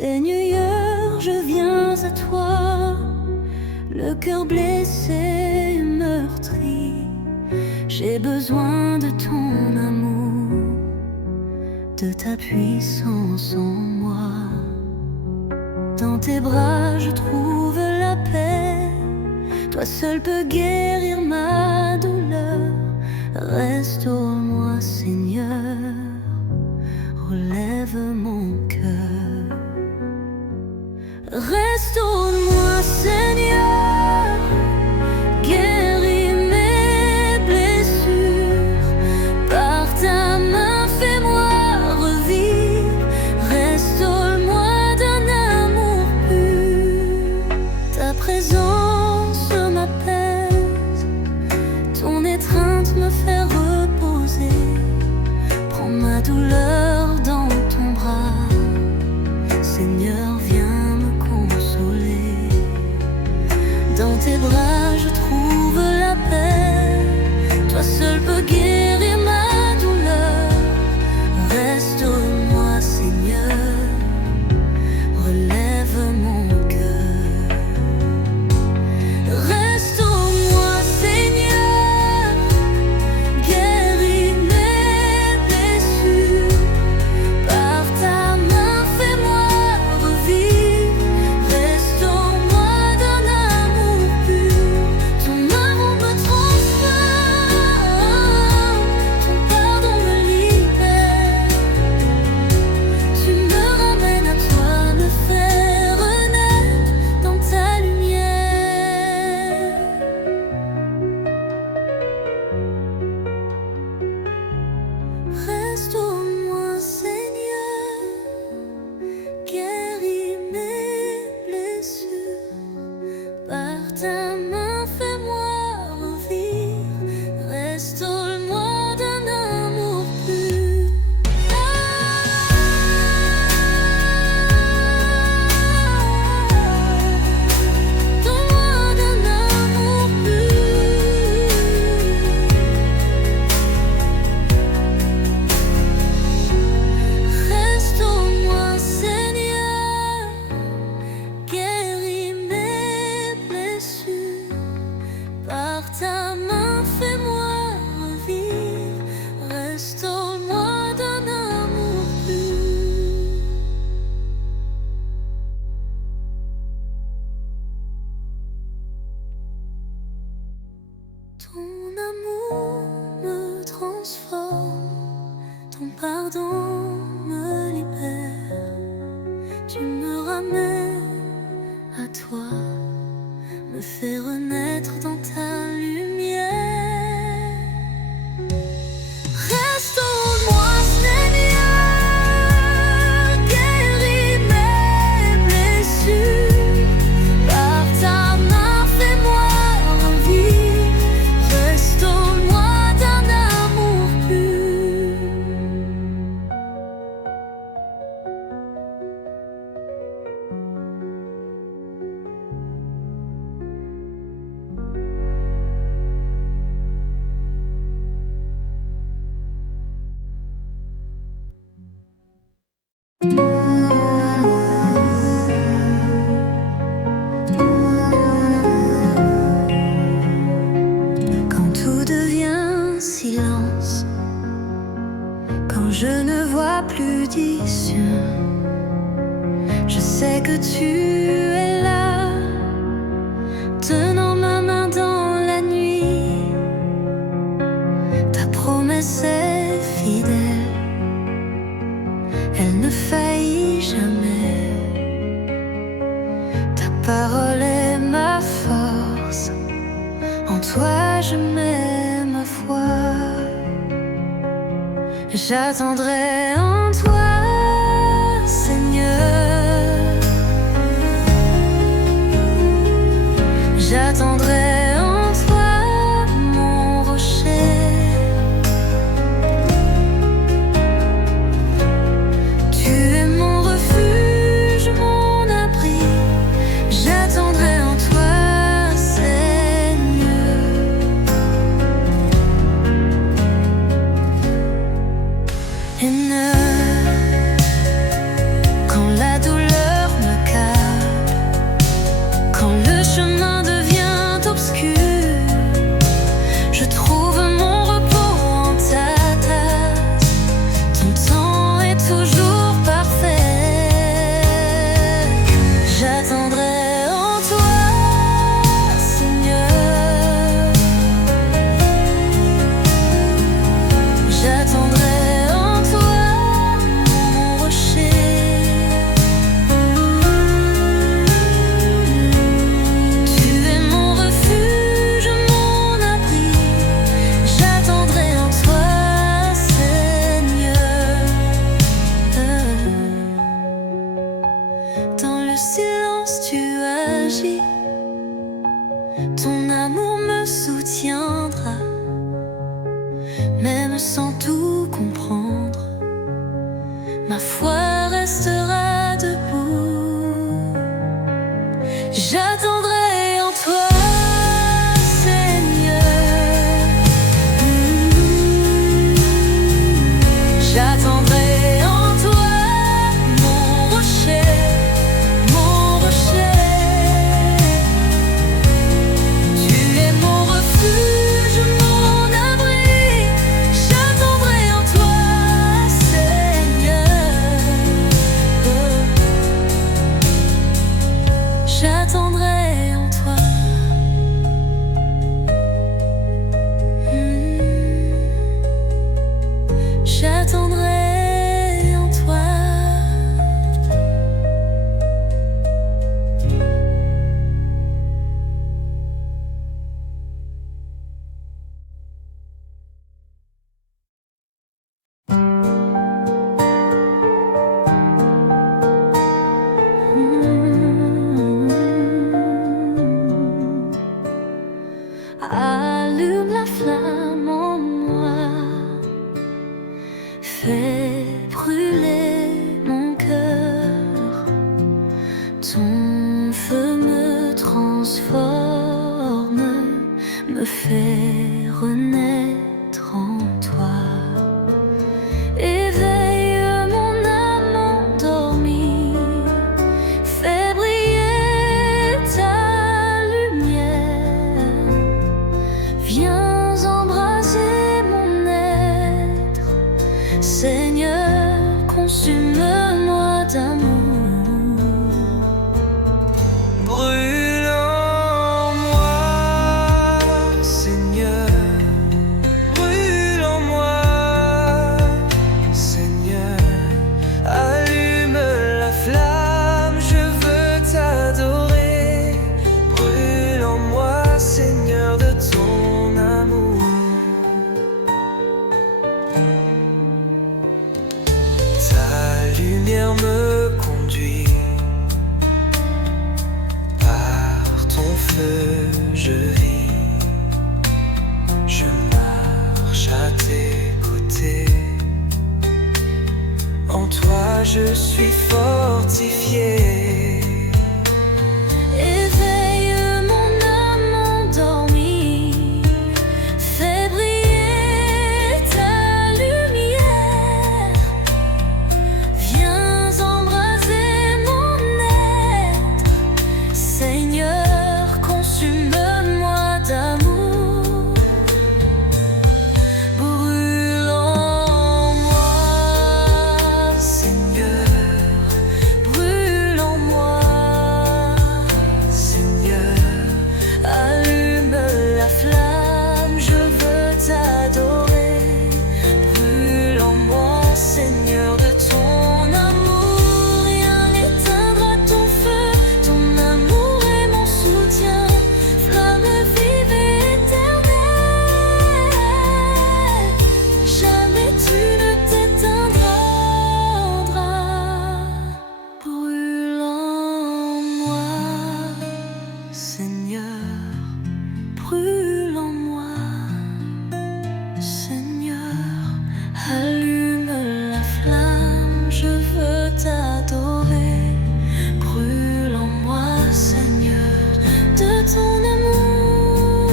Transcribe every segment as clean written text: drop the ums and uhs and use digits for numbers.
Seigneur, je viens à toi, le cœur blessé et meurtri. J'ai besoin de ton amour, de ta puissance en moi. Dans tes bras je trouve la paix, toi seul peux guérir ma douleur. Restaure-moi Seigneur, relève mon cœur. Restaure-moi Seigneur, guéris mes blessures. Par ta main fais-moi revivre, restaure-moi d'un amour pur. Ta présence m'apaise, ton étreinte me fait reposer. Prends ma douleur dans ton bras, Seigneur, viens me consoler. Dans tes bras je trouve la paix, toi seul peux guérir ma douleur. Restaure-moi Seigneur, relève mon cœur. Restaure-moi Seigneur, guéris mes blessures. Par ta main fais-moi revivre, restaure-moi d'un amour pur. Ton amour me transforme, ton pardon me libère. Tu me ramènes à toi, me fais renaître dans ta lumière. Restaure-moi Seigneur, guéris mes blessures. Par ta main fais-moi revivre, restaure-moi d'un amour pur. Donne-moi d'un amour pur. Restaure-moi Seigneur, guéris mes blessures. Par ta main fais-moi revivre, restaure-moi d'un amour pur. Ton amour me transforme, ton pardon me libère. Tu me ramènes à toi, me fais renaître dans ta lumière. Restaure-moi Seigneur, guéris mes blessures. Par ta main fais-moi revivre, restaure-moi d'un amour pur. Quand tout devient silence, quand je ne vois plus d'issue, je sais que tu es là, tenant ma main dans la nuit. Ta promesse est fidèle, elle ne faillit jamais. Ta parole est ma force, en toi je mets ma foi. J'attendrai en toi, Seigneur. J'attendrai en toi, mon rocher. Tu es mon refuge, mon abri. J'attendrai en toi, Seigneur. Et ne, quand la douleur allume la flamme en moi, fais brûler mon cœur. Ton feu me transforme, me fait renaître en toi. Éveille mon âme endormie, fais briller ta lumière. Viens embraser mon être, Seigneur, consume-moi d'amour. Brûle en moi, Seigneur. Brûle en moi, Seigneur. Allume la flamme, je veux t'adorer. Brûle en moi, Seigneur, de ton amour. Ta lumière me conduit, par ton feu je vis. Je marche à tes côtés. En toi je suis fortifié. Éveille mon âme endormie, fais briller ta lumière. Viens embraser mon être, Seigneur, consume-moi d'amour. Brûle en moi, Seigneur, brûle en moi, Seigneur. allume la flamme, je veux t'adorer. Brûle en moi, Seigneur, de ton amour. Rien n'éteindra ton feu, ton amour est mon soutien. Flamme vive et éternelle, jamais tu ne t'éteindras. Brûle en moi, Seigneur, brûle en moi, Seigneur, allume la flamme, je veux t'adorer. Brûle en moi, Seigneur, de ton amour.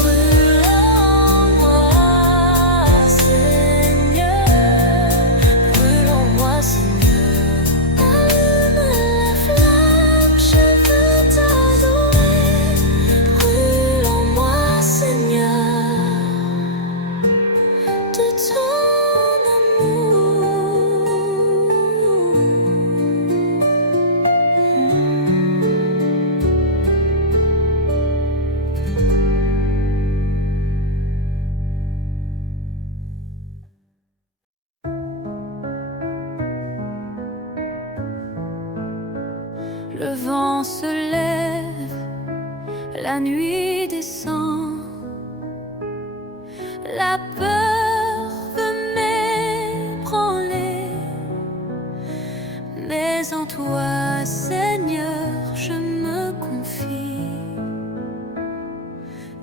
Brûle en moi, Seigneur, brûle en moi, Seigneur. Allume la flamme, je veux t'adorer. Brûle en moi, Seigneur, de ton amour. Le vent se lève, la nuit descend, la peur veut m'ébranler, mais en toi, Seigneur, je me confie.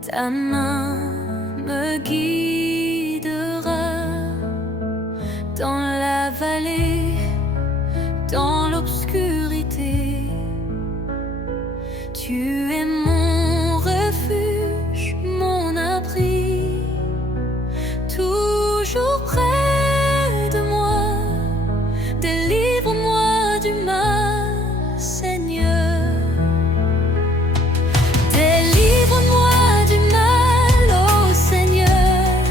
Ta main me guidera dans la vallée, dans l'obscurité. Tu es mon refuge, mon abri, toujours près de moi. Délivre-moi du mal, Seigneur. Délivre-moi du mal, ô Seigneur.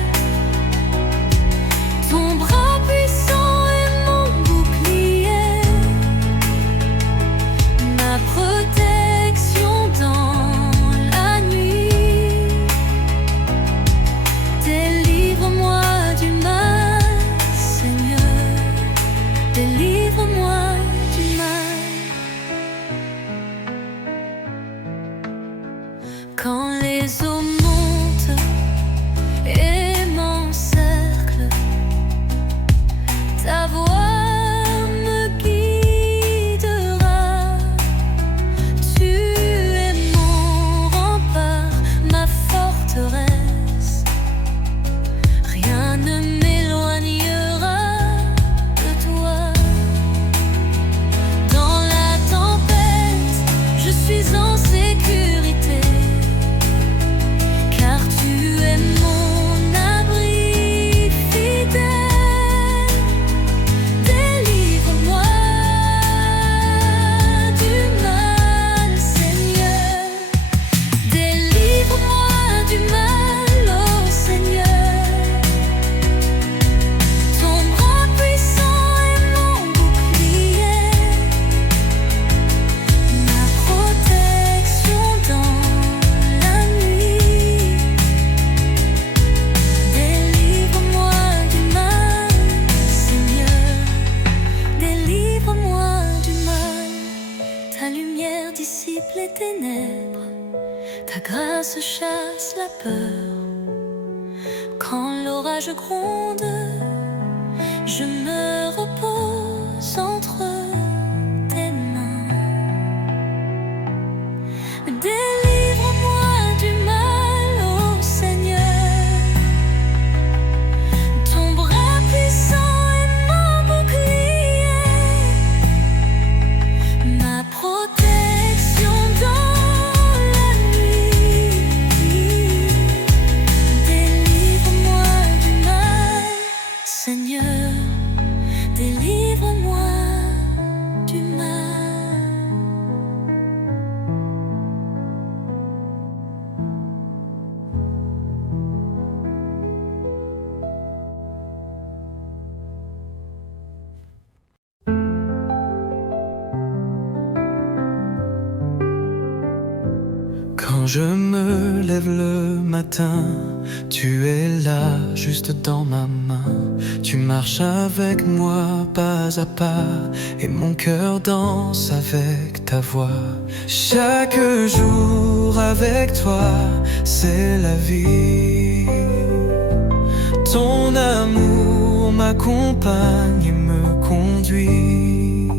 chasse la peur. Quand l'orage gronde, je me repose entre tes mains. Délivre-moi du mal, ô Seigneur. Ton bras puissant est mon bouclier, ma protection dans la nuit. Délivre-moi du mal, Seigneur. Délivre-moi du mal. Quand je me lève le matin, tu es là, juste dans ma main. Tu marches avec moi pas à pas, et mon cœur danse avec ta voix. Chaque jour avec toi, c'est la vie. Ton amour m'accompagne et me conduit.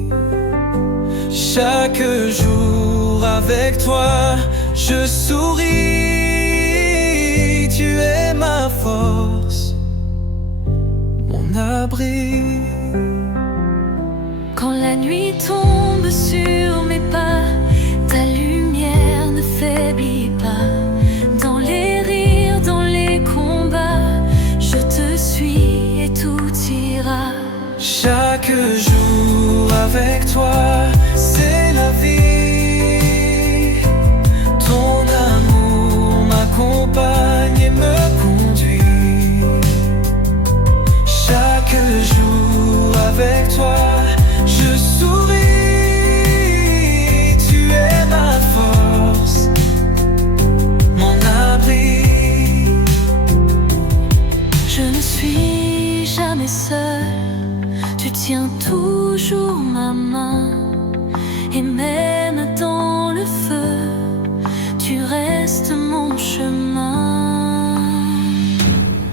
Chaque jour avec toi, je souris. Tu es ma force, mon abri. Quand la nuit tombe sur mes pas, ta lumière ne faiblit pas. Dans les rires, dans les combats, je te suis et tout ira. Chaque jour avec toi, c'est la vie. Ton amour m'accompagne et me conduit. Chaque jour avec toi, je souris. Tu es ma force, mon abri. Je ne suis jamais seule, tu tiens toujours ma main. Et même dans le feu, tu restes mon chemin.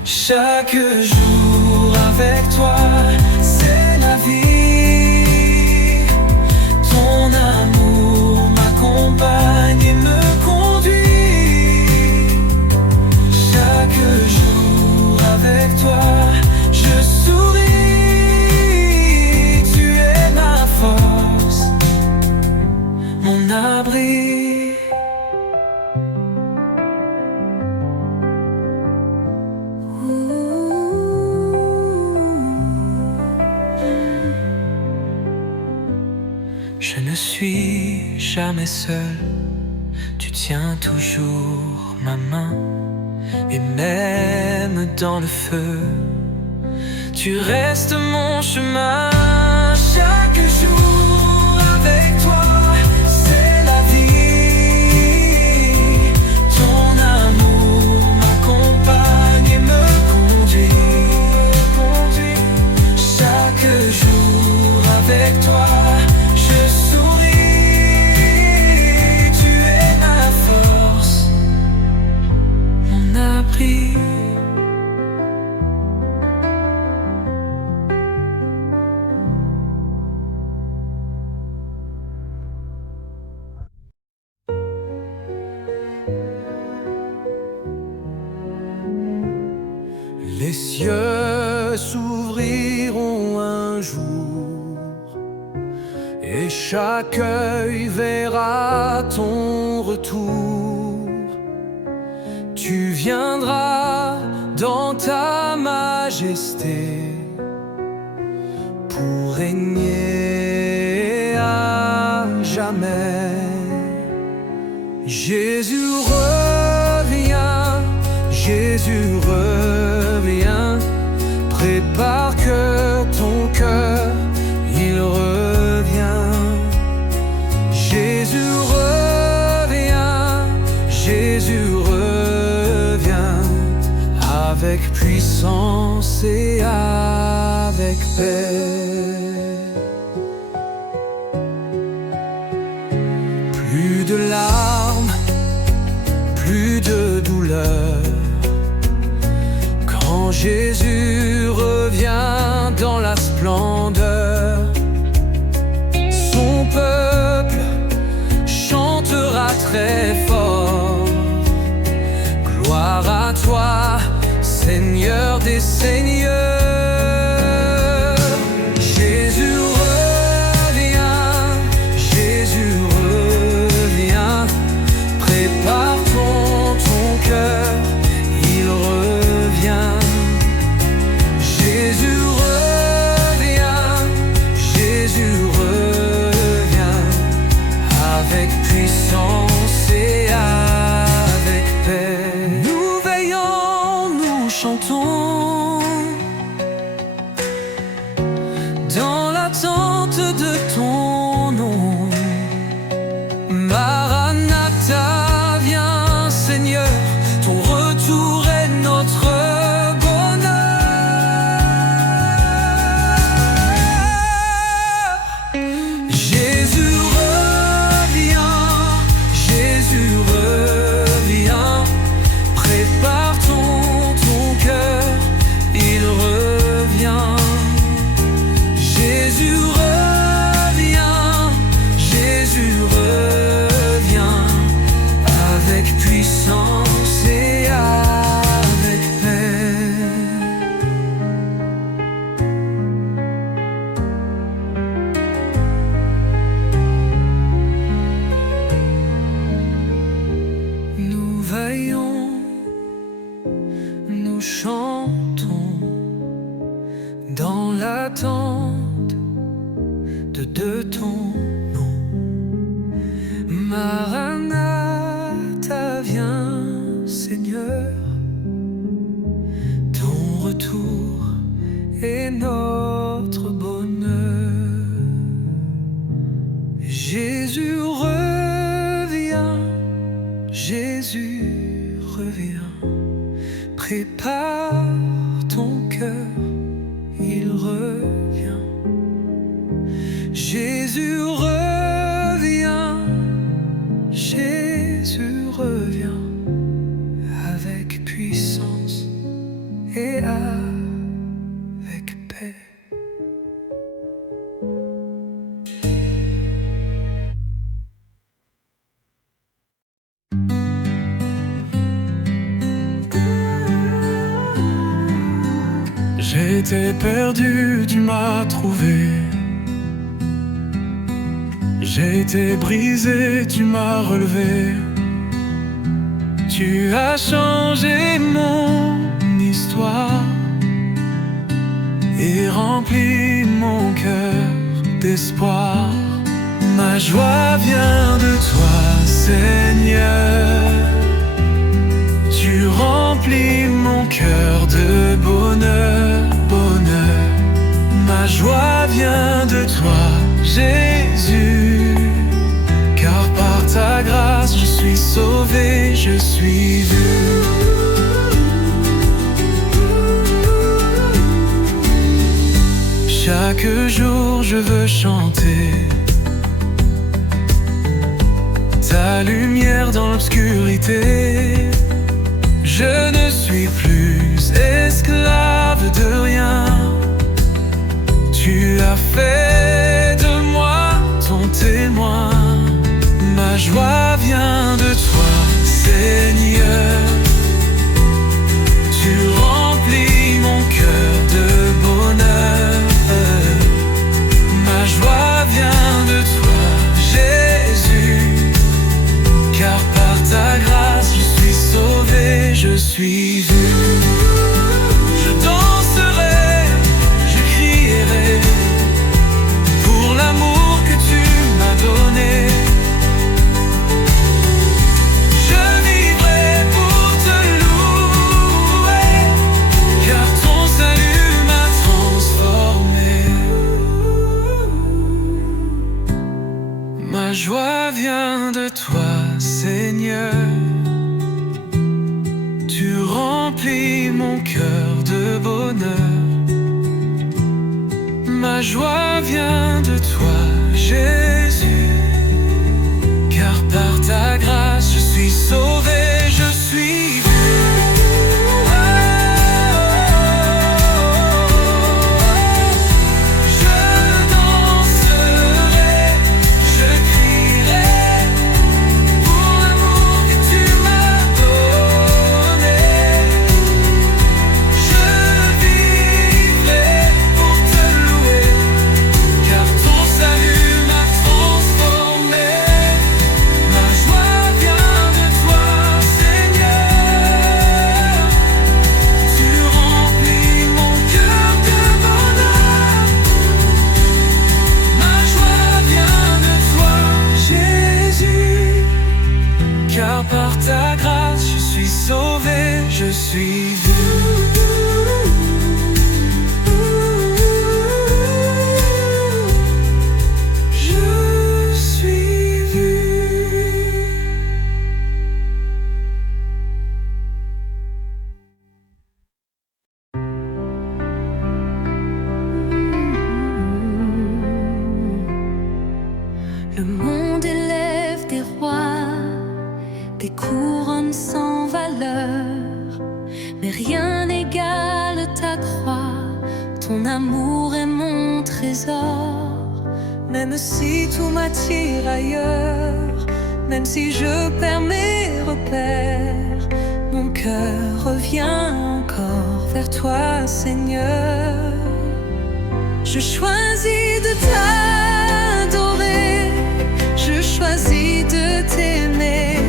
Chaque jour avec toi, c'est la vie. Ton amour m'accompagne et me conduit. Chaque jour avec toi, je souris. Tu es ma force, mon abri. Je ne suis jamais seul, tu tiens toujours ma main. Et même dans le feu, tu restes mon chemin. Chaque jour avec toi, c'est la vie. Ton amour m'accompagne et me conduit. Chaque jour avec toi, je souris. Tu es ma force, mon abri. Les cieux s'ouvriront un jour, et chaque œil verra ton retour. Tu viendras dans ta majesté pour régner à jamais. Jésus revient, Jésus revient. Prépare que ton cœur, il revient. Jésus revient, Jésus revient. Avec puissance et avec paix. Plus de larmes, plus de douleur. Quand Jésus revient dans la splendeur, son peuple chantera très fort. Gloire à toi, Seigneur des seigneurs. Jésus revient, Jésus revient. Prépare ton cœur, il revient. Jésus revient, Jésus revient. Avec puissance et avec paix. Nous veillons, nous chantons dans l'attente de ton nom. Maranatha, viens Seigneur, ton retour est notre bonheur. Jésus revient, Jésus revient. Prépare ton cœur, il revient. Jésus revient, Jésus revient. Avec puissance et avec paix. Nous veillons, nous chantons dans l'attente de ton nom. Maranatha, viens Seigneur, ton retour est notre bonheur. Jésus revient, Jésus revient. Prépare ton cœur, il revient. Jésus revient, Jésus revient. Avec puissance et avec paix. J'étais perdu, tu m'as trouvé. J'ai été brisé, tu m'as relevé. Tu as changé mon histoire et rempli mon cœur d'espoir. Ma joie vient de toi, Seigneur. Tu remplis mon cœur de bonheur, bonheur. Ma joie vient de toi, Jésus. Car par ta grâce je suis sauvé, je suis vu. Chaque jour je veux chanter ta lumière dans l'obscurité. Je ne suis plus esclave de rien. Tu as fait de moi ton témoin. Ma joie vient de toi, Seigneur. Tu remplis mon cœur de bonheur. Ma joie vient de toi, Jésus. Car par ta grâce je suis sauvé, je suis vu. Je danserai, je crierai pour l'amour que tu m'as donné. Je vivrai pour te louer, car ton salut m'a transformé. Ma joie vient de toi, Seigneur. Tu remplis mon cœur de bonheur. Ma joie vient de toi, Jésus. Car par ta grâce je suis sauvé, je suis vu. je suis vu. Je suis vu. Le monde élève des rois, des couronnes sans valeur, mais rien n'égale ta croix. Ton amour est mon trésor. Même si tout m'attire ailleurs, même si je perds mes repères, mon cœur revient encore vers toi, Seigneur. Je choisis de t'adorer, je choisis de t'aimer.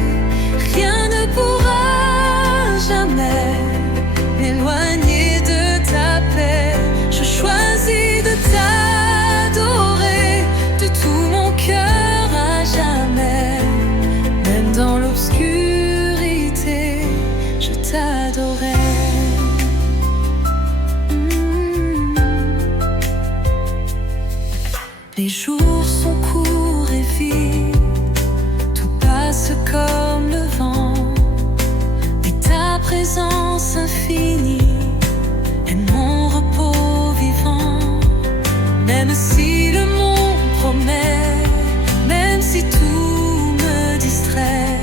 Rien ne pourra jamais m'éloigner de ta paix. Je choisis de t'adorer de tout mon cœur à jamais. Même dans l'obscurité, je t'adorerai. Les jours sont courts et vides, tout passe comme le vent, mais ta présence infinie est mon repos vivant. Même si le monde promet, même si tout me distrait,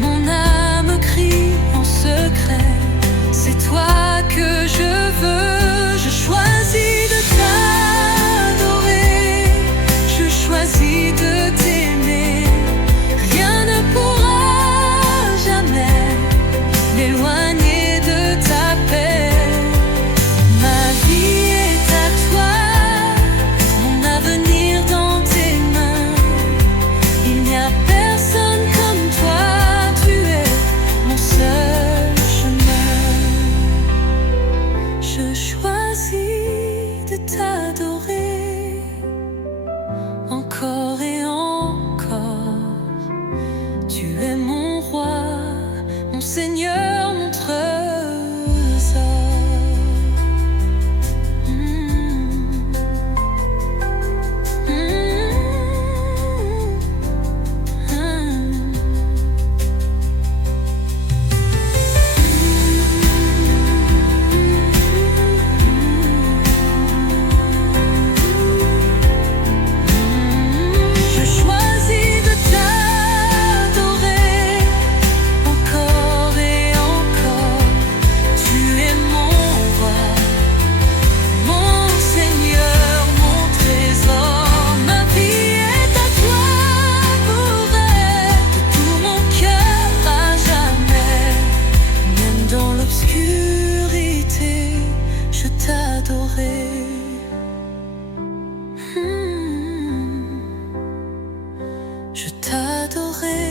mon âme crie en secret, c'est toi que je veux. Je choisis de t'adorer, je choisis de t'aimer. Rien ne pourra jamais m'éloigner de ta paix. Ma vie est à toi, mon avenir dans tes mains. Il n'y a personne comme toi, tu es mon seul chemin. Je choisis de t'adorer encore et encore. Tu es mon roi, mon Seigneur, mon trésor. Je choisis de t'adorer encore et encore. Tu es mon roi, mon Seigneur, mon trésor. Ma vie est à toi pour vrai, de tout mon cœur à jamais. Même dans l'obscurité, je t'adorerai. Je t'adorerai.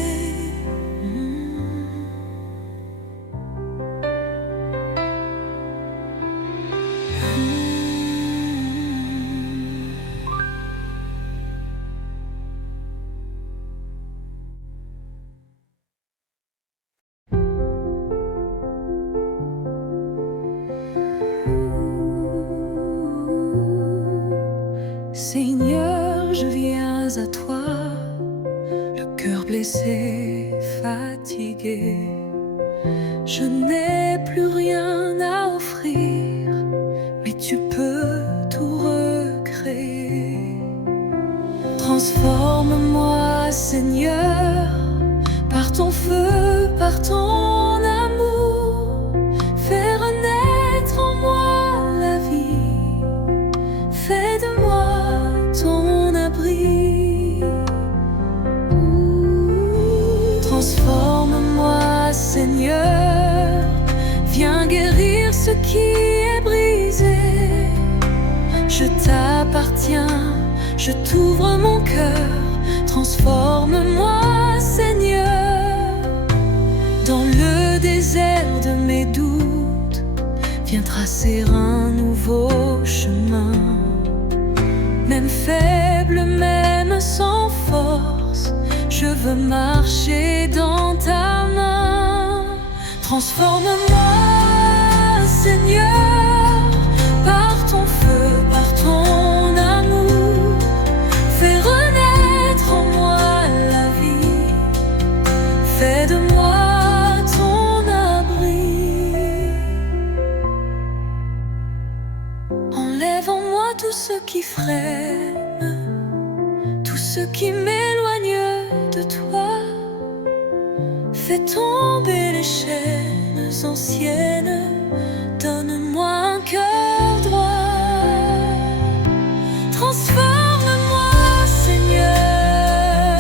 Seigneur, je viens à toi, le cœur blessé, fatigué. Je n'ai plus rien à offrir, mais tu peux tout recréer. Transforme-moi, Seigneur, par ton feu, par ton amour. Fais renaître en moi la vie, fais de moi ton abri. Transforme-moi, Seigneur, viens guérir ce qui est brisé. Je t'appartiens, je t'ouvre mon cœur. Transforme-moi, Seigneur, dans le désert de mes doutes. Viens tracer un nouveau chemin. Même faible, même sans force, je veux marcher dans ta main. Transforme-moi, Seigneur, par ton feu, par ton amour. Fais renaître en moi la vie. Fais de moi ton abri. Enlève en moi tout ce qui freine, tout ce qui m'éloigne de toi. Fais tomber les chaînes anciennes, donne-moi un cœur droit. Transforme-moi, Seigneur,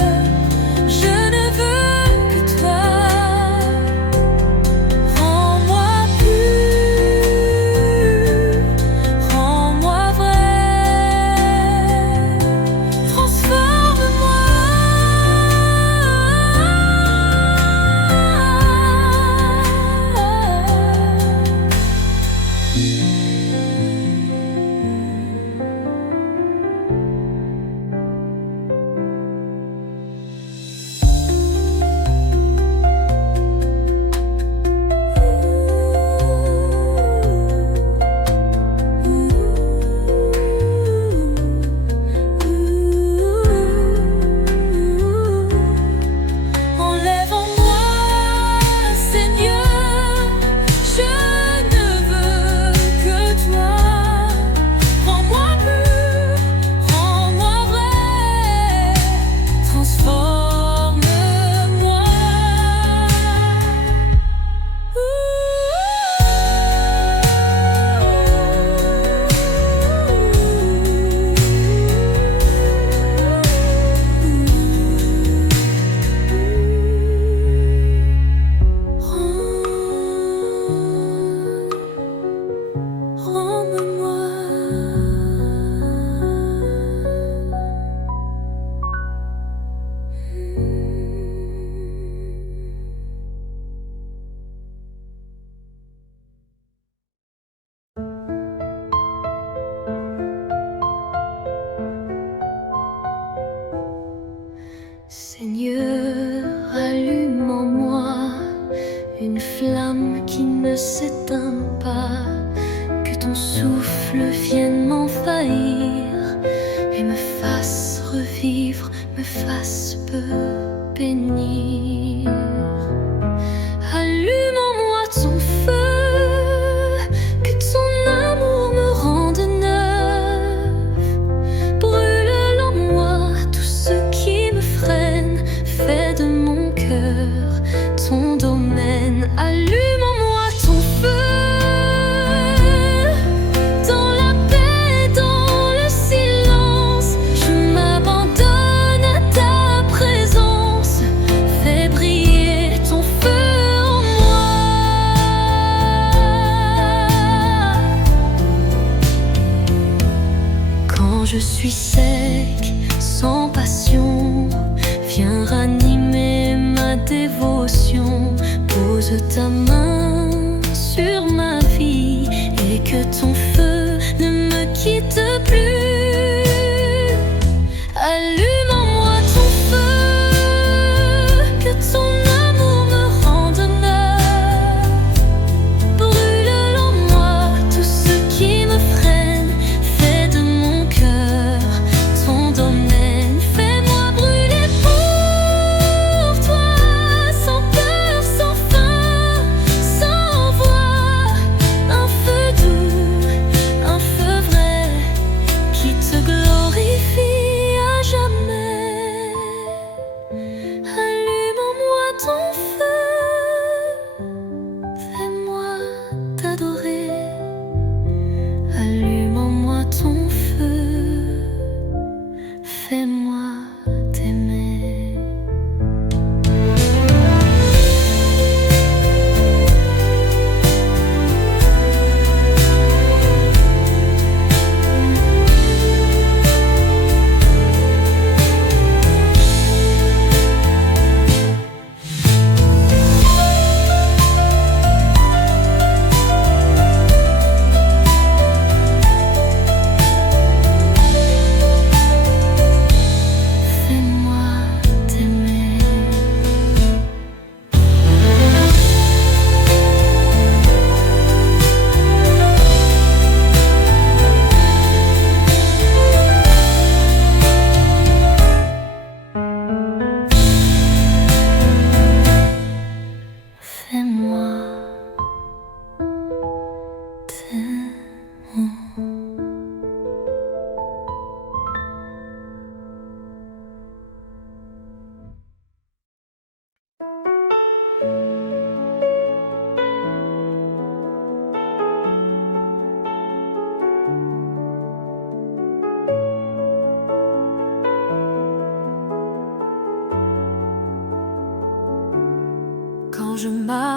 je ne veux que toi. Rends-moi pur, rends-moi vrai. Transforme-moi. Enlève en moi, Seigneur, je ne veux que toi. Rends-moi pur, rends-moi vrai. Transforme-moi. Rends-moi. Seigneur, allume en moi une flamme qui ne s'éteint pas. Que ton souffle vienne m'envahir et me fasse revivre, me fasse bénir. Allume en moi ton feu, que ton amour me rende neuf. Brûle en moi tout ce qui me freine. Fais de mon cœur ton domaine. Allume en moi ton feu. Dans la paix, dans le silence, je m'abandonne à ta présence. Fais briller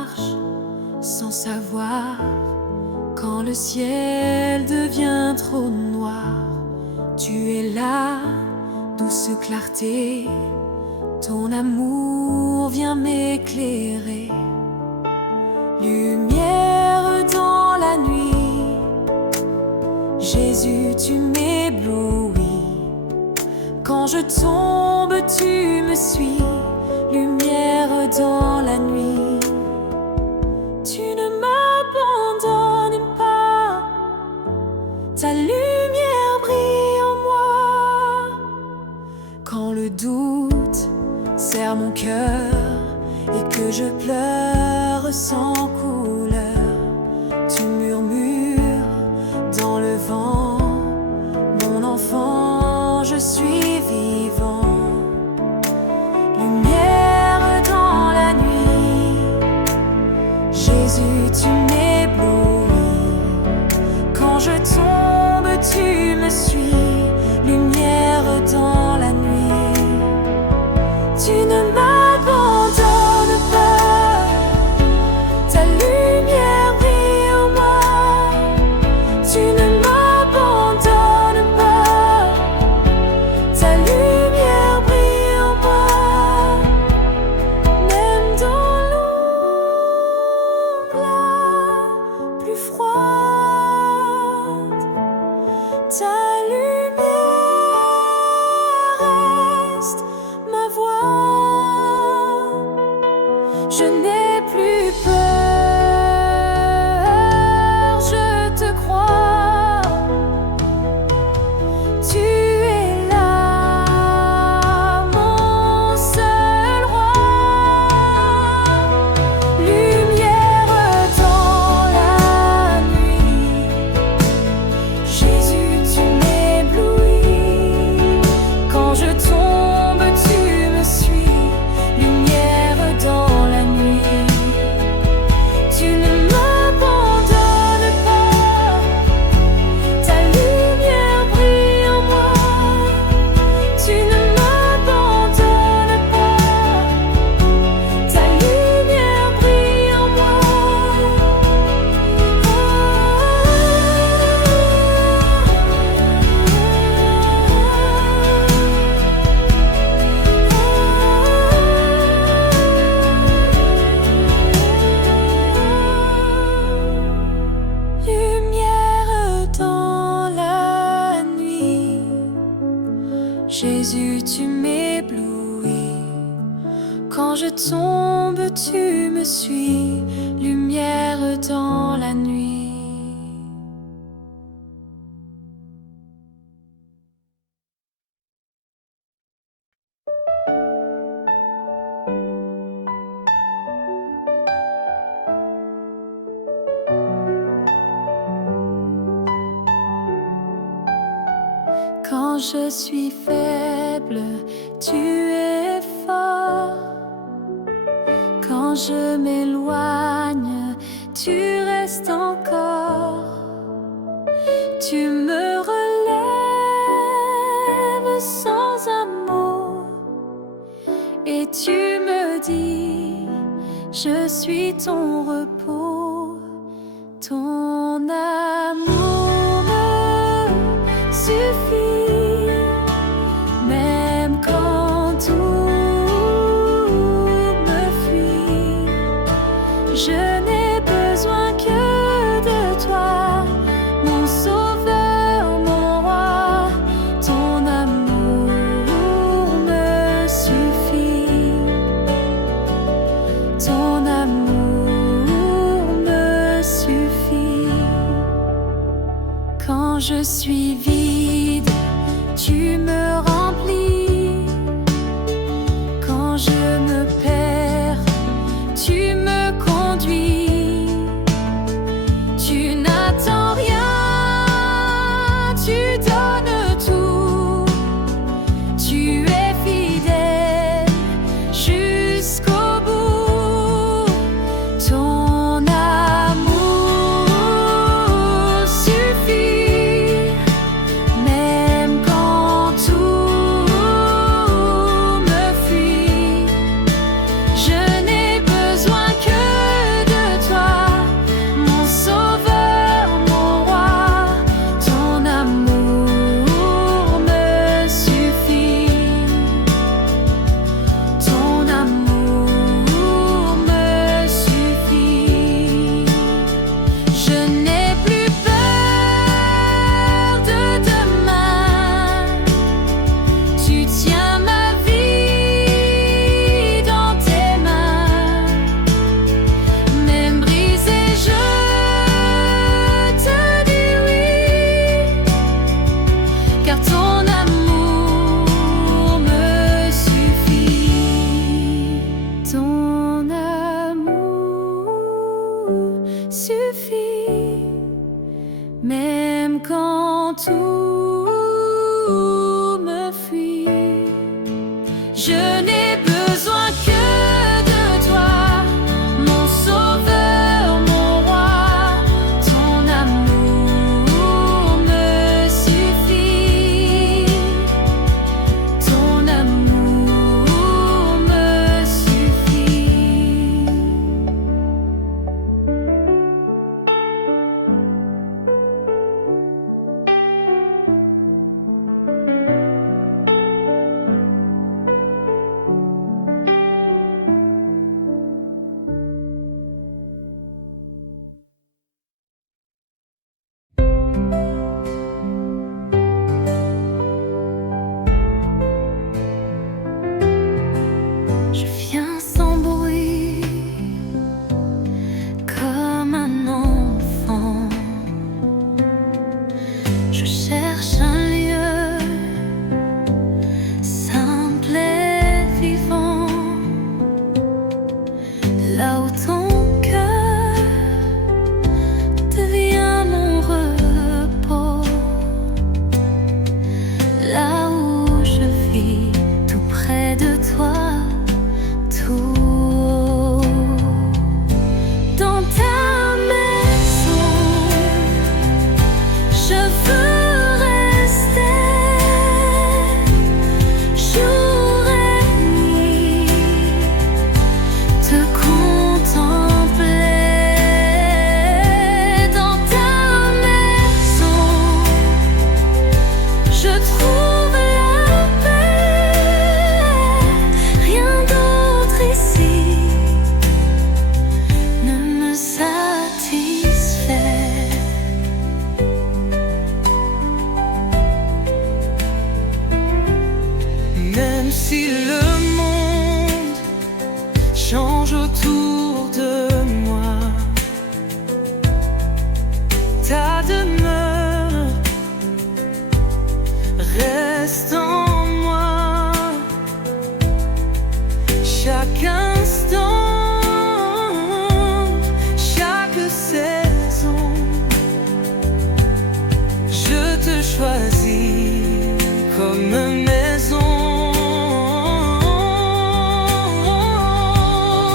marche sans savoir. Quand le ciel devient trop noir, tu es là, douce clarté. Ton amour vient m'éclairer. Lumière dans la nuit, Jésus, tu m'éblouis. Quand je tombe, tu me suis. Lumière dans la nuit, tu ne m'abandonnes pas. Ta lumière brille en moi. Quand le doute serre mon cœur et que je pleure sans couleur, tu murmures dans le vent, mon enfant, je suis vivant. Lumière dans la nuit, Jésus, tu m'éblouis. Quand je tombe, tu me suis. Lumière dans la nuit, tu ne m'abandonnes pas. Ta lumière brille en moi. Tu ne m'abandonnes pas. Ta lumière brille en moi. Même dans l'ombre la plus froide, ta lumière reste ma voix. Je n'ai plus peur, je te crois. Tu es là, mon seul roi. Lumière dans la nuit, Jésus, tu m'éblouis. Quand je tombe, tu me suis. Lumière dans la nuit, tu ne m'abandonnes pas. Ta lumière brille en moi. Tu ne m'abandonnes pas. Ta lumière brille en moi. Lumière dans la nuit, Jésus, tu m'éblouis. Quand je tombe, tu me suis. Lumière dans la nuit. Quand je suis faible, tu es fort. Quand je m'éloigne, tu restes encore. Tu me relèves sans amour et tu me dis, je suis ton repos. Ton amour me suffit, même quand tout me fuit. Je n'ai besoin que de toi, mon sauveur, mon roi. Ton amour me suffit. Ton amour me suffit. Quand je suis vide, tu me remplis. Quand je me perds, tu me conduis. Tu n'attends rien, tu donnes tout. Tu es fidèle jusqu'au bout. Ton amour suffit, même quand tout suffit, même quand tout me fuit. Je n'ai besoin que de toi, mon sauveur, mon roi. Ton amour me suffit. Ton amour me suffit. Je viens sans bruit, comme un enfant. Je cherche un lieu simple et vivant, là où ton cœur devient mon repos, là où je vis tout près de toi. Dans ta maison, je veux rester jour et nuit, te contempler. Dans ta maison, je trouve la paix, rien d'autre ici ne me satisfait. Même si le monde change autour de moi, ta demeure reste en moi. Chaque instant, chaque saison, je te choisis comme maison.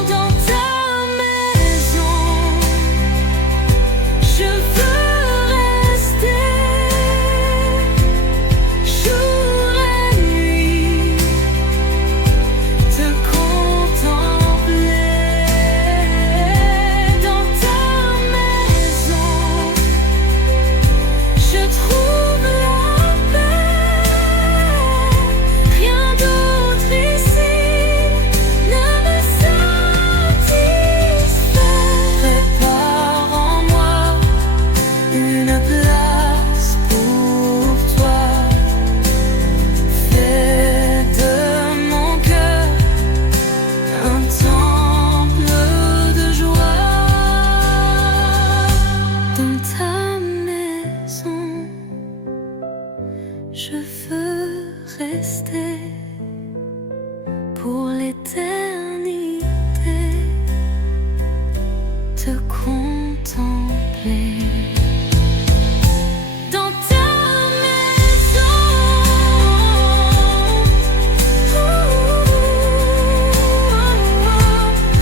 Dans ta maison, je veux rester jour et nuit, te contempler. Dans ta maison, je trouve la paix, rien d'autre ici ne me satisfait. Prépare en moi une place pour toi, fais de mon cœur un temple de joie. Dans ta maison, je veux rester pour l'éternité, te contempler. Dans ta maison,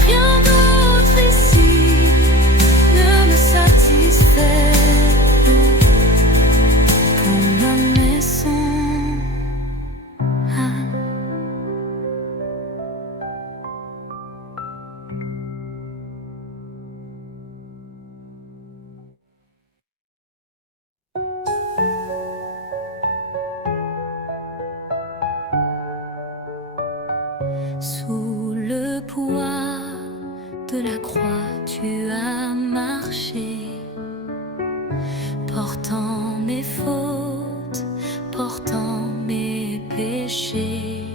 rien d'autre ici ne me satisfait. Pour ma maison, sous le poids de la croix, tu as marché, portant mes fautes, portant mes péchés.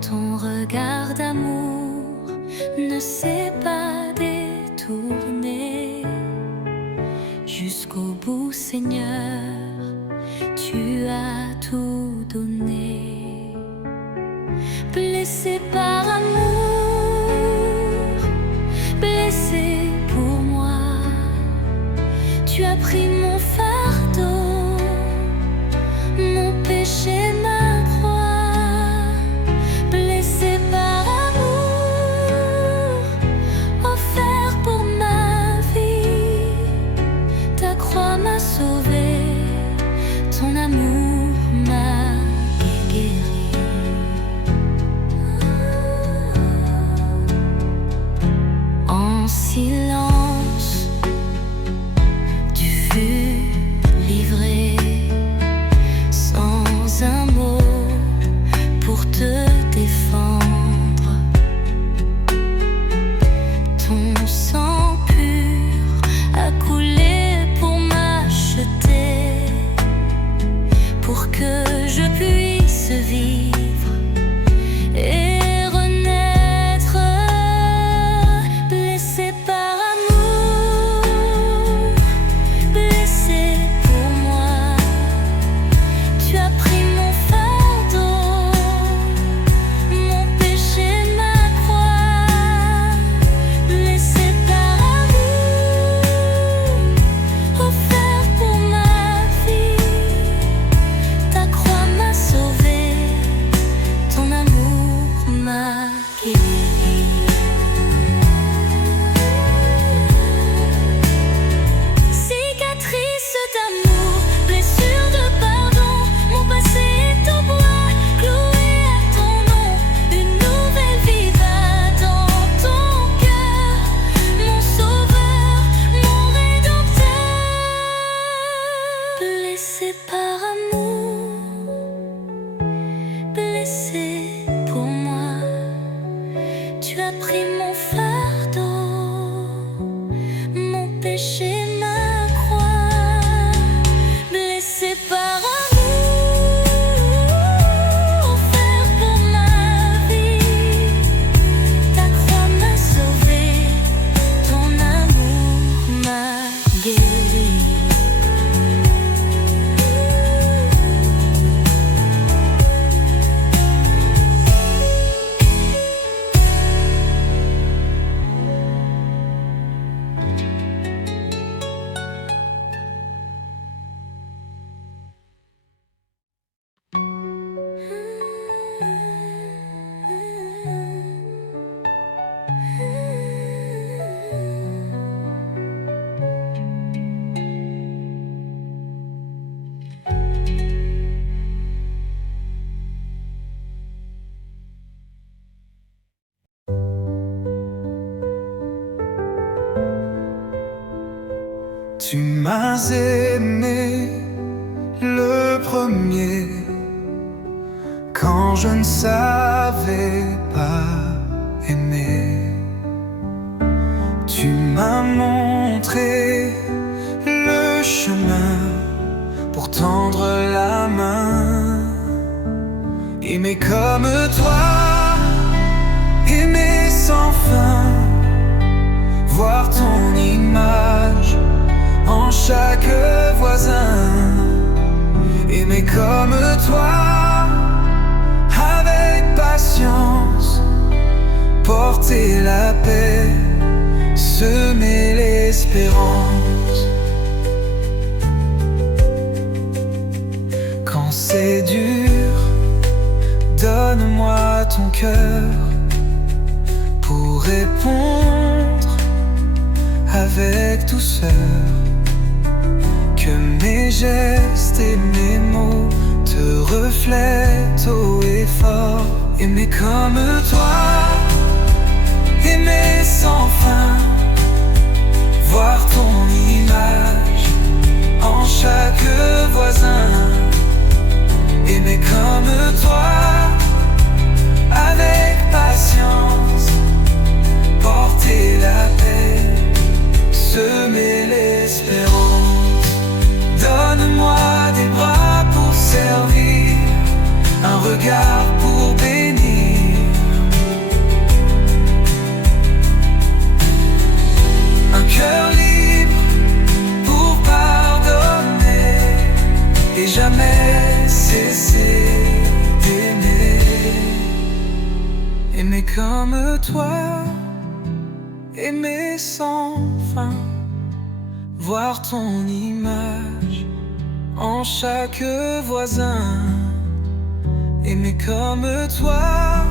Ton regard d'amour ne s'est pas détourné. Jusqu'au bout, Seigneur, tu as tout donné. Blessé par amour, blessé pour moi. as pris mon fardeau, mon péché, ma croix, blessé par amour, offert pour ma vie. Ta croix m'a sauvé, ton amour m'a guéri. En silence, tu fus livré, sans un mot pour te défendre. Ton sang pur a coulé pour m'acheter, pour que je puisse vivre et renaître. Blessé par amour, blessé pour moi, tu as pris mon fardeau, mon péché, ma croix. Blessé par amour, offert pour ma vie. Ta croix m'a sauvé, ton amour m'a guéri. Cicatrice d'amour, blessure de pardon, mon passé est au bois, cloué à ton nom. Une nouvelle vie va dans ton cœur, mon sauveur, mon rédempteur. Blessé par amour, blessé pour moi, tu as pris mon fardeau, mon péché, ma croix. Blessé par amour, offert pour ma vie. Ta croix m'a sauvé, ton amour m'a guéri. Tu m'as aimé le premier, quand je ne savais pas aimer. Tu m'as montré le chemin pour tendre la main. Aimer comme toi, aimer sans fin, voir ton image en chaque voisin. Aimer comme toi, avec patience, porter la paix, semer l'espérance. Quand c'est dur, donne-moi ton cœur pour répondre avec douceur. Que mes gestes et mes mots te reflètent haut et fort. Aimer comme toi, aimer sans fin, voir ton image en chaque voisin. Aimer comme toi, avec patience, porter la paix, semer l'espérance. Donne-moi des bras pour servir, un regard pour bénir, un cœur libre pour pardonner et jamais cesser d'aimer. Aimer comme toi, aimer sans fin, voir ton image en chaque voisin. Aimer comme toi,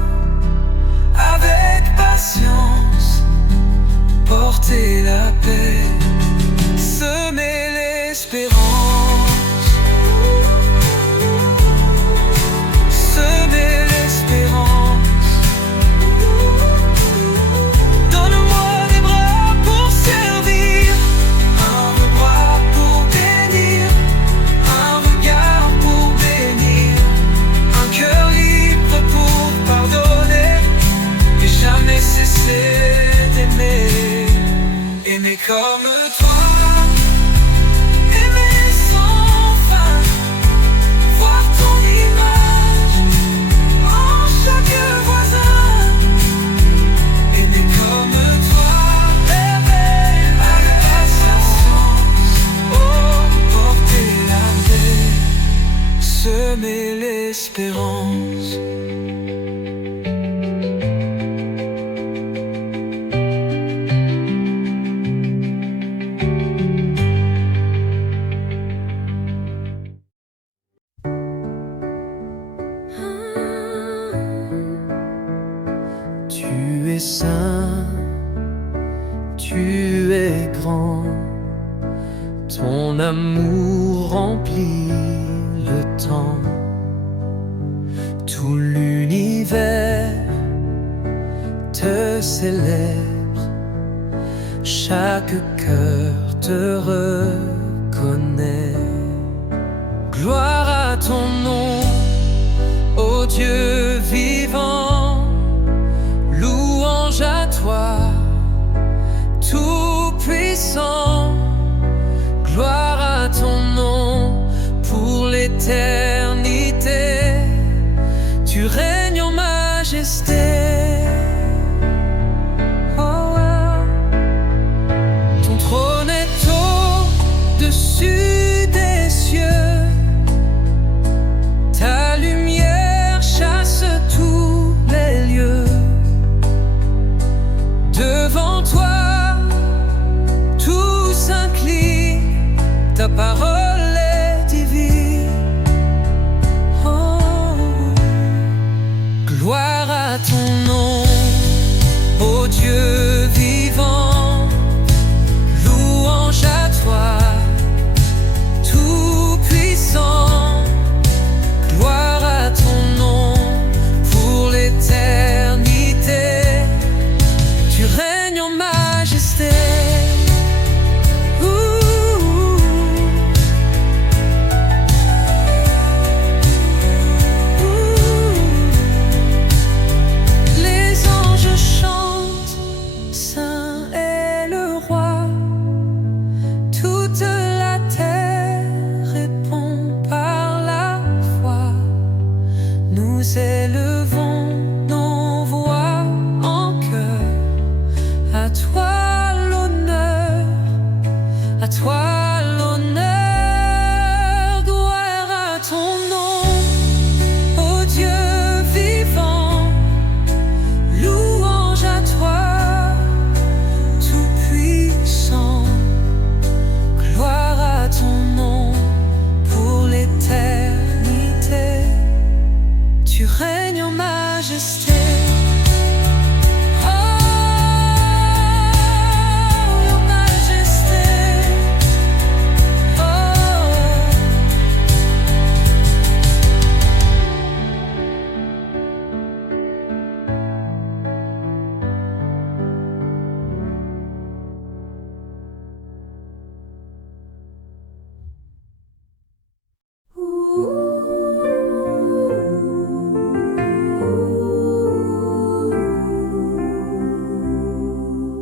avec patience, porter la paix, semer l'espérance, semer l'espérance. Donne-moi des bras pour servir, un bras pour bénir, un regard pour bénir, un cœur libre pour pardonner et jamais cesser d'aimer. Aimer comme toi, aimer sans fin, voir ton image en chaque voisin. Aimer comme toi, aimer avec patience, oh, porter la paix, semer l'espérance. Tu es saint, tu es grand, ton amour remplit le temps. Tout l'univers te célèbre, chaque cœur te reconnaît. Gloire à ton nom, ô Dieu vivant, louange à toi, tout-puissant. Gloire à ton nom pour l'éternité, tu règnes en majesté. Oh, wow. Ton trône est au-dessus des cieux, ta lumière chasse tous les lieux. Devant toi, tout s'incline, ta parole est divine. Oh, gloire à ton nom, ô Dieu vivant, louange à toi, tout-puissant. Gloire à ton nom pour l'éternité, tu règnes en majesté. Les anges chantent, saint est le roi, toute la terre répond par la foi. Nous élevons nos voix en chœur, à toi l'honneur, à toi l'honneur. Gloire à ton nom, ô Dieu vivant, louange à toi, tout-puissant. Gloire à ton nom pour l'éternité, tu règnes en majesté. Oh, en majesté. Oh.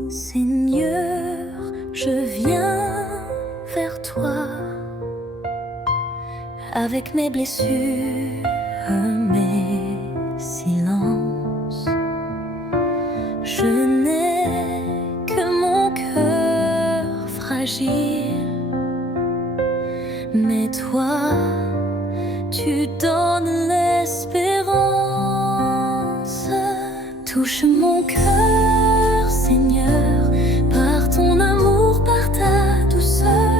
Seigneur, je viens vers toi avec mes blessures, mes silences. Je n'ai que mon cœur fragile, mais toi, tu donnes l'espérance. Touche mon cœur, Seigneur, par ton amour, par ta douceur.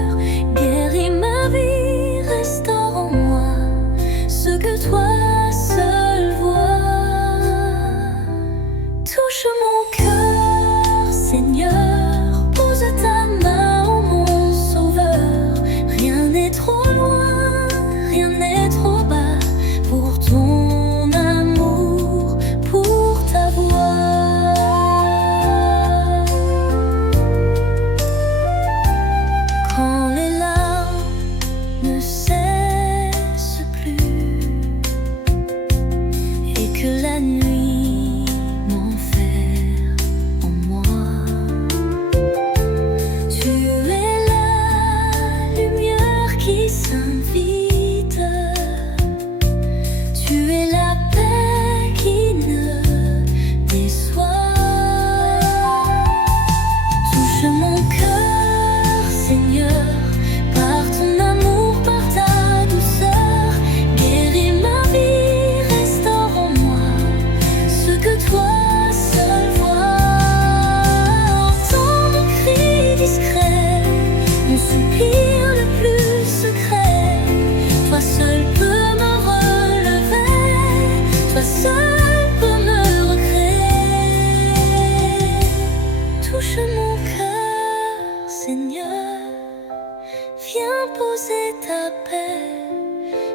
viens poser ta paix.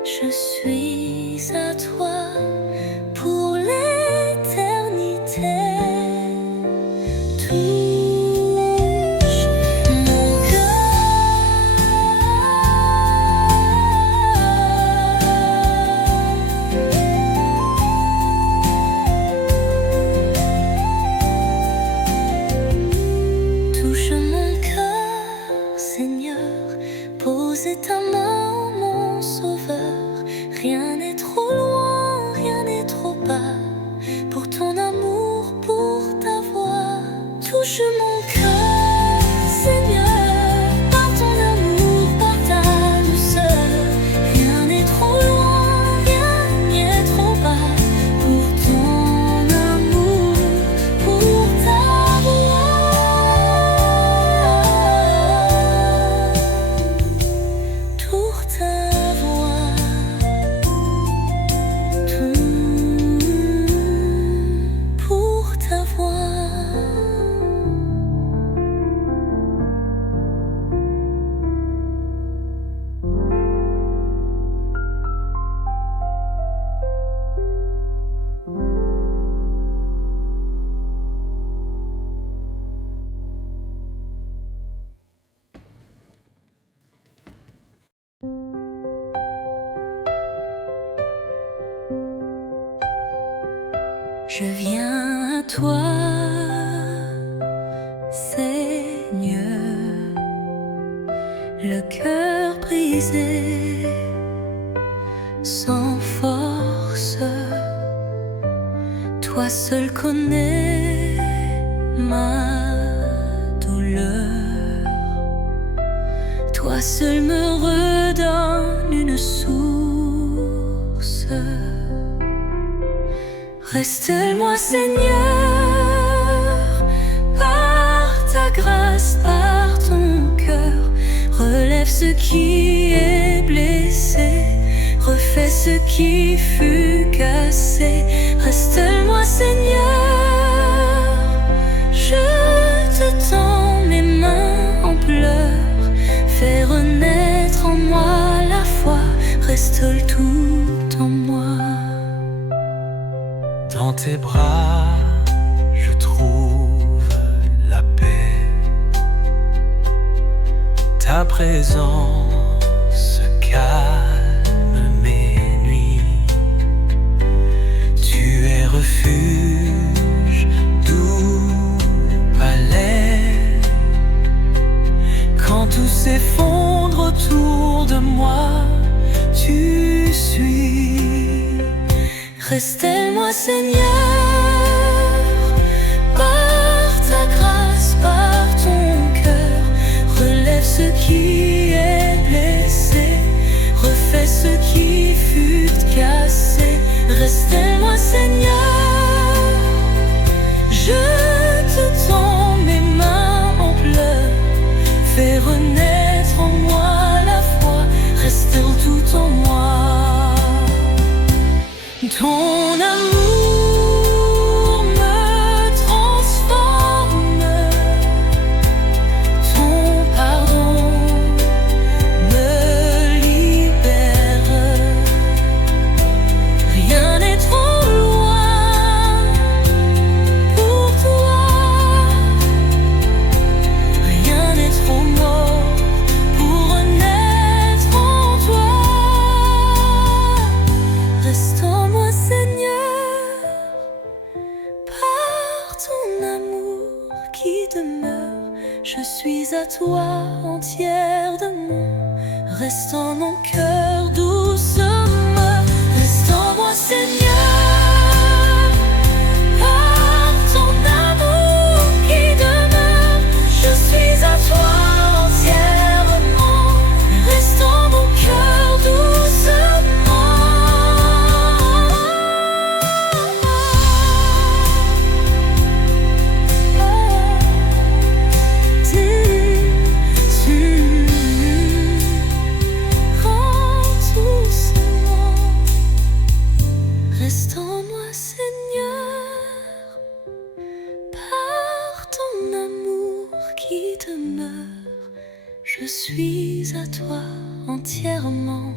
Je suis à toi pour l'éternité. Touche mon cœur. Touche mon cœur, Seigneur, posez ta main, mon sauveur. Rien n'est trop loin, rien n'est trop bas pour ton amour, pour ta voix. Touche mon cœur, Seigneur, par ton amour, par ta douceur. Rien n'est trop loin, rien n'est trop bas pour ton amour, pour ta voix. Pour ta voix. Pour ta voix. Je viens à toi, Seigneur, le cœur brisé, sans force. Toi seul connais ma douleur. Toi seul me redonne une source. Reste-moi, Seigneur, par ta grâce, par ton cœur. Relève ce qui est blessé, refais ce qui fut cassé. Reste-moi, Seigneur, je te tends mes mains en pleurs. Fais renaître en moi la foi, restaure tout en moi. Dans tes bras, je trouve la paix. Ta présence calme mes nuits. Tu es refuge, doux palais. Quand tout s'effondre autour de moi, tu suis. Reste-moi, Seigneur, par ta grâce, par ton cœur. Relève ce qui est blessé, refais ce qui fut cassé. Reste-moi, Seigneur, je te tends mes mains en pleurs. Fais renaître en moi la foi, restaure tout en moi. Ton amour me transforme, ton pardon me libère. Rien n'est trop loin pour toi, rien n'est trop mort pour renaître en toi. Restaure-moi, Seigneur, par ton amour qui demeure. Je suis à toi entière de mon. Reste en mon cœur doucement. Restaure-moi, Seigneur, par ton amour qui demeure. Je suis à toi entièrement. Reste en mon cœur doucement. Oh. suis à toi entièrement.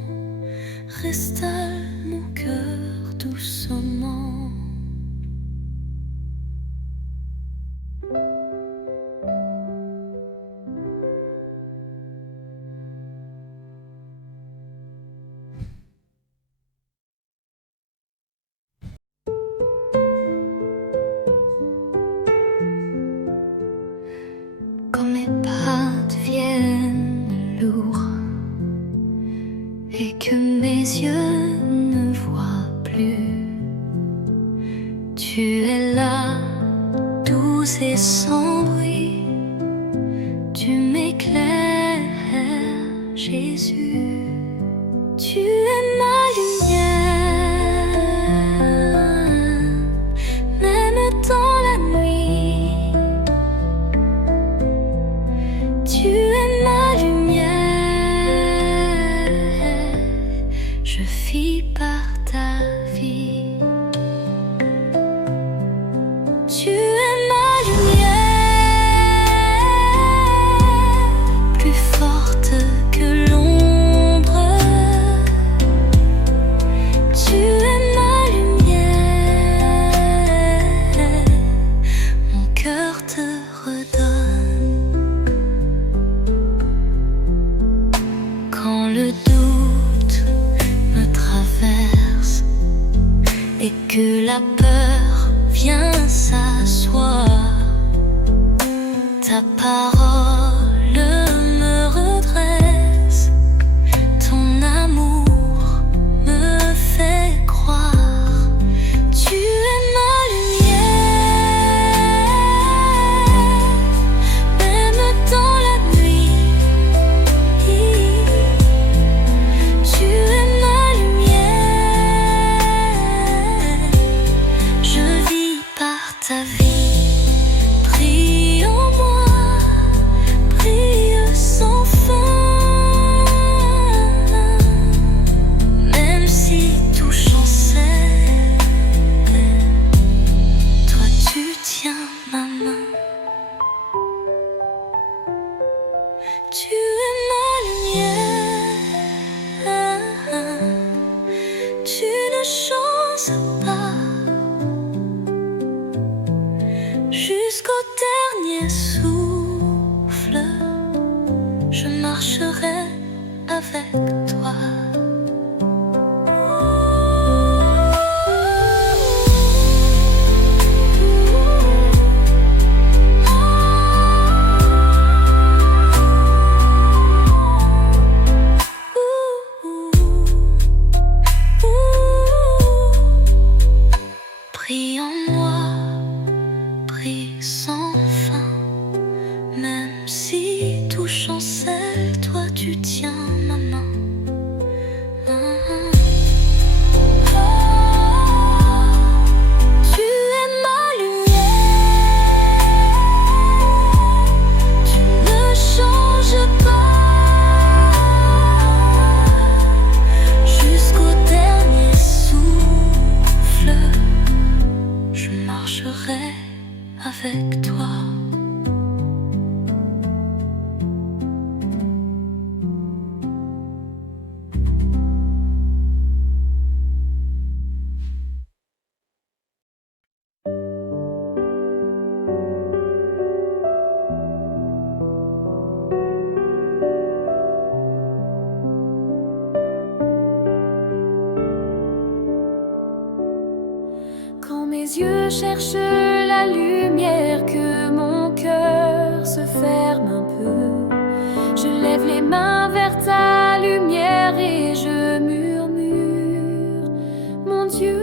Restalle mon cœur doucement. Quand mes pas deviennent lourds et que mes yeux ne voient plus, tu es là, douce et sans bruit, tu m'éclaires, Jésus, tu es ma lumière, même dans la nuit. Tu es ma lumière, je vis par ta vie. Tu es ma lumière, plus forte que l'ombre. Tu es ma lumière, mon cœur te redonne. Quand le doute me traverse et que la peur vient s'asseoir, ta parole me redresse, ton amour me fait croire. Tu es ma lumière, même dans la nuit. Tu es ma lumière, je vis par ta vie. Brille en moi, brille sans fin. Même si tout chancelle, toi tu tiens ma main. Tu es ma lumière, tu ne changes pas. Jusqu'au dernier souffle, je marcherai avec toi. Brille en moi, brille sans fin. Même si tout chancelle, toi tu tiens ma main. Tu es ma lumière, tu ne changes pas. Jusqu'au dernier souffle, je marcherai avec toi. Quand mes yeux cherchent la lumière, que mon cœur se ferme un peu, je lève les mains vers ta lumière et je murmure: mon Dieu,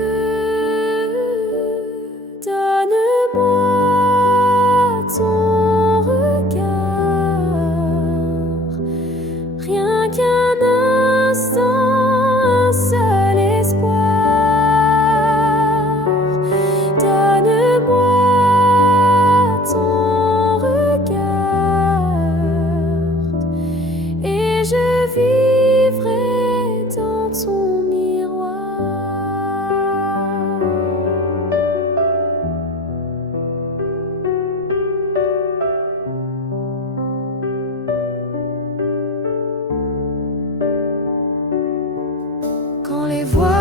donne-moi ton regard, rien qu'un instant, un seul espoir. Donne-moi ton regard et je vivrai dans ton miroir.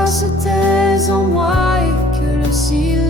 se taise en moi et que le silence